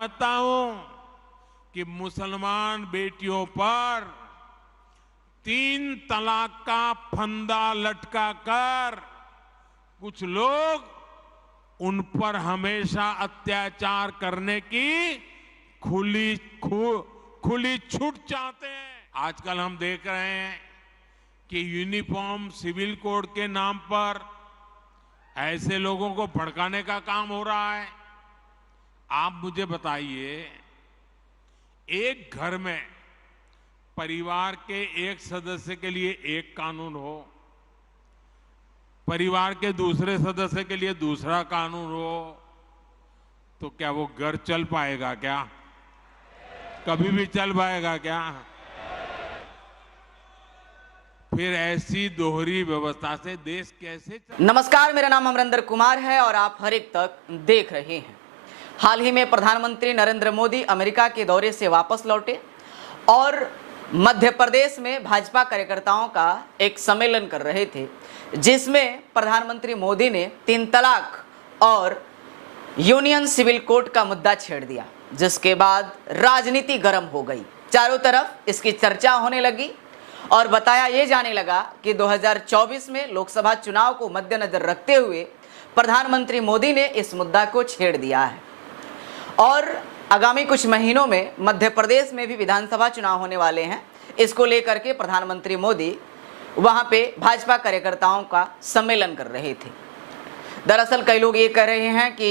समझता हूं कि मुसलमान बेटियों पर 3 तलाक का फंदा लटका कर कुछ लोग उन पर हमेशा अत्याचार करने की खुली छूट चाहते हैं। आजकल हम देख रहे हैं कि यूनिफॉर्म सिविल कोड के नाम पर ऐसे लोगों को भड़काने का काम हो रहा है। आप मुझे बताइए, एक घर में परिवार के एक सदस्य के लिए एक कानून हो, परिवार के दूसरे सदस्य के लिए दूसरा कानून हो, तो क्या वो घर चल पाएगा? क्या कभी भी चल पाएगा? क्या फिर ऐसी दोहरी व्यवस्था से देश कैसे नमस्कार, मेरा नाम अमरिंदर कुमार है और आप हर एक तक देख रहे हैं। हाल ही में प्रधानमंत्री नरेंद्र मोदी अमेरिका के दौरे से वापस लौटे और मध्य प्रदेश में भाजपा कार्यकर्ताओं का एक सम्मेलन कर रहे थे, जिसमें प्रधानमंत्री मोदी ने 3 तलाक और यूनियन सिविल कोड का मुद्दा छेड़ दिया, जिसके बाद राजनीति गर्म हो गई। चारों तरफ इसकी चर्चा होने लगी और बताया ये जाने लगा कि 2024 में लोकसभा चुनाव को मद्देनजर रखते हुए प्रधानमंत्री मोदी ने इस मुद्दा को छेड़ दिया है और आगामी कुछ महीनों में मध्य प्रदेश में भी विधानसभा चुनाव होने वाले हैं। इसको लेकर के प्रधानमंत्री मोदी वहां पे भाजपा कार्यकर्ताओं का सम्मेलन कर रहे थे। दरअसल कई लोग ये कह रहे हैं कि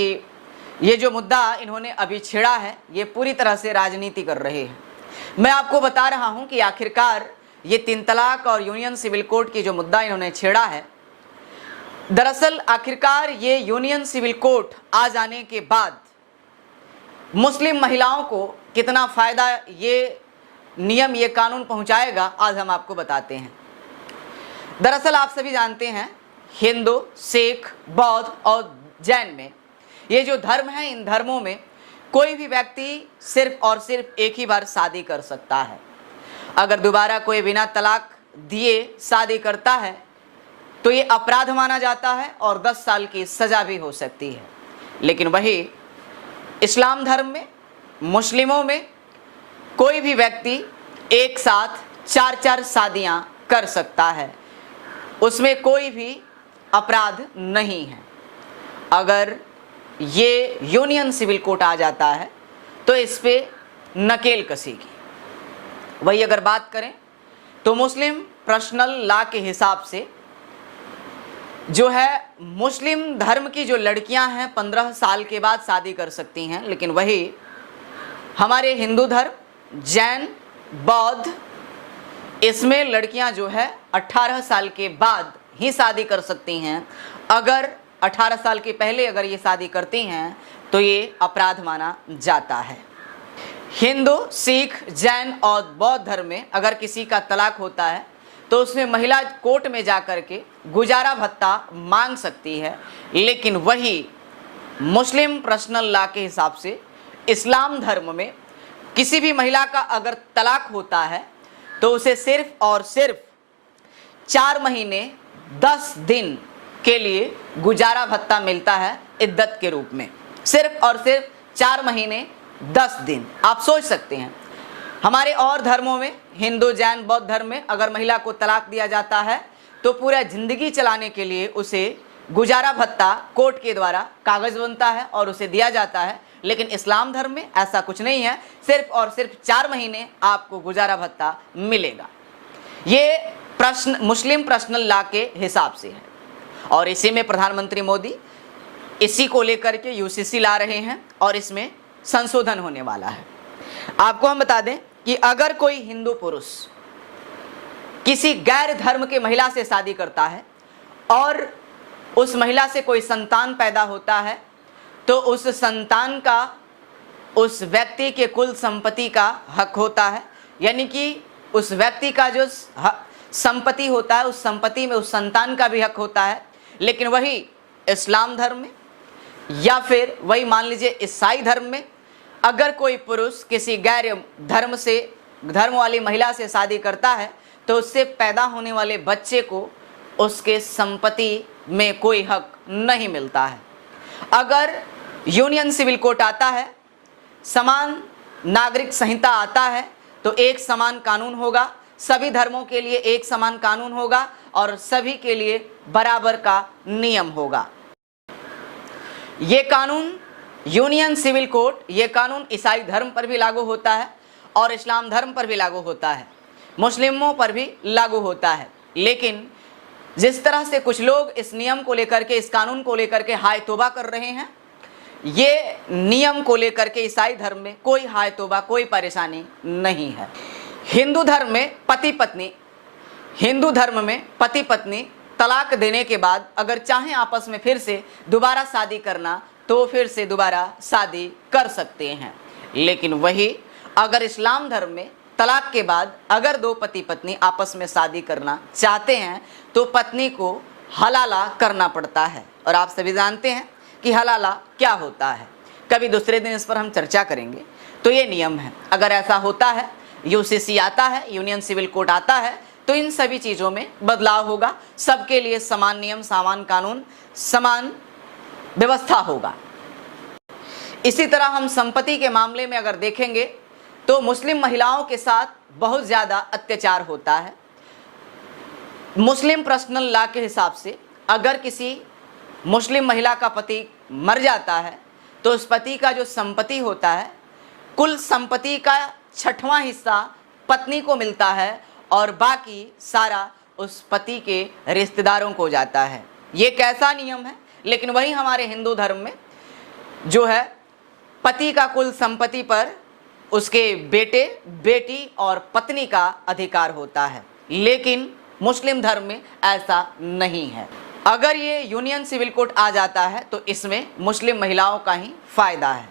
ये जो मुद्दा इन्होंने अभी छेड़ा है, ये पूरी तरह से राजनीति कर रहे हैं। मैं आपको बता रहा हूं कि आखिरकार ये 3 तलाक और यूनियन सिविल कोड की जो मुद्दा इन्होंने छेड़ा है, दरअसल आखिरकार ये यूनियन सिविल कोड आ जाने के बाद मुस्लिम महिलाओं को कितना फायदा ये नियम, ये कानून पहुंचाएगा, आज हम आपको बताते हैं। दरअसल आप सभी जानते हैं, हिंदू, सिख, बौद्ध और जैन में ये जो धर्म है, इन धर्मों में कोई भी व्यक्ति सिर्फ और सिर्फ एक ही बार शादी कर सकता है। अगर दोबारा कोई बिना तलाक दिए शादी करता है तो ये अपराध माना जाता है और 10 साल की सजा भी हो सकती है। लेकिन वही इस्लाम धर्म में, मुस्लिमों में कोई भी व्यक्ति एक साथ 4-4 शादियां कर सकता है, उसमें कोई भी अपराध नहीं है। अगर ये यूनियन सिविल कोड आ जाता है तो इस पे नकेल कसेगी। वही अगर बात करें तो मुस्लिम पर्सनल लॉ के हिसाब से जो है, मुस्लिम धर्म की जो लड़कियां हैं 15 साल के बाद शादी कर सकती हैं, लेकिन वही हमारे हिंदू धर्म, जैन, बौद्ध, इसमें लड़कियां जो है 18 साल के बाद ही शादी कर सकती हैं। अगर 18 साल के पहले अगर ये शादी करती हैं तो ये अपराध माना जाता है। हिंदू, सिख, जैन और बौद्ध धर्म में अगर किसी का तलाक होता है तो उसमें महिला कोर्ट में जाकर के गुजारा भत्ता मांग सकती है। लेकिन वही मुस्लिम पर्सनल लॉ के हिसाब से इस्लाम धर्म में किसी भी महिला का अगर तलाक होता है तो उसे सिर्फ और सिर्फ 4 महीने 10 दिन के लिए गुजारा भत्ता मिलता है इद्दत के रूप में। सिर्फ और सिर्फ 4 महीने 10 दिन। आप सोच सकते हैं, हमारे और धर्मों में, हिंदू, जैन, बौद्ध धर्म में अगर महिला को तलाक दिया जाता है तो पूरा जिंदगी चलाने के लिए उसे गुजारा भत्ता कोर्ट के द्वारा कागज बनता है और उसे दिया जाता है। लेकिन इस्लाम धर्म में ऐसा कुछ नहीं है, सिर्फ और सिर्फ 4 महीने आपको गुजारा भत्ता मिलेगा। ये प्रश्न मुस्लिम पर्सनल लॉ के हिसाब से है और इसी में प्रधानमंत्री मोदी इसी को लेकर के यूसीसी ला रहे हैं और इसमें संशोधन होने वाला है। आपको हम बता दें कि अगर कोई हिंदू पुरुष किसी गैर धर्म के महिला से शादी करता है और उस महिला से कोई संतान पैदा होता है तो उस संतान का उस व्यक्ति के कुल संपत्ति का हक होता है। यानी कि उस व्यक्ति का जो संपत्ति होता है, उस संपत्ति में उस संतान का भी हक होता है। लेकिन वही इस्लाम धर्म में या फिर वही मान लीजिए ईसाई धर्म में अगर कोई पुरुष किसी गैर धर्म वाली महिला से शादी करता है तो उससे पैदा होने वाले बच्चे को उसके संपत्ति में कोई हक नहीं मिलता है। अगर यूनियन सिविल कोड आता है समान नागरिक संहिता आता है तो एक समान कानून होगा, सभी धर्मों के लिए एक समान कानून होगा और सभी के लिए बराबर का नियम होगा। ये कानून यूनियन सिविल कोड, ये कानून ईसाई धर्म पर भी लागू होता है और इस्लाम धर्म पर भी लागू होता है, मुस्लिमों पर भी लागू होता है। लेकिन जिस तरह से कुछ लोग इस नियम को लेकर के, इस कानून को लेकर के हाय तौबा कर रहे हैं, ये नियम को लेकर के ईसाई धर्म में कोई हाय तौबा, कोई परेशानी नहीं है। हिंदू धर्म में पति पत्नी तलाक देने के बाद अगर चाहें आपस में फिर से दोबारा शादी करना तो फिर से दोबारा शादी कर सकते हैं। लेकिन वही अगर इस्लाम धर्म में तलाक के बाद अगर दो पति पत्नी आपस में शादी करना चाहते हैं तो पत्नी को हलाला करना पड़ता है। और आप सभी जानते हैं कि हलाला क्या होता है, कभी दूसरे दिन इस पर हम चर्चा करेंगे। तो ये नियम है, अगर ऐसा होता है, यूसीसी आता है, यूनियन सिविल कोड आता है, तो इन सभी चीज़ों में बदलाव होगा, सबके लिए समान नियम, समान कानून, समान व्यवस्था होगा। इसी तरह हम संपत्ति के मामले में अगर देखेंगे तो मुस्लिम महिलाओं के साथ बहुत ज़्यादा अत्याचार होता है। मुस्लिम पर्सनल लॉ के हिसाब से अगर किसी मुस्लिम महिला का पति मर जाता है तो उस पति का जो संपत्ति होता है, कुल संपत्ति का 6वां हिस्सा पत्नी को मिलता है और बाकी सारा उस पति के रिश्तेदारों को जाता है। ये कैसा नियम है? लेकिन वही हमारे हिंदू धर्म में जो है पति का कुल संपत्ति पर उसके बेटे, बेटी और पत्नी का अधिकार होता है। लेकिन मुस्लिम धर्म में ऐसा नहीं है। अगर ये यूनियन सिविल कोड आ जाता है तो इसमें मुस्लिम महिलाओं का ही फायदा है।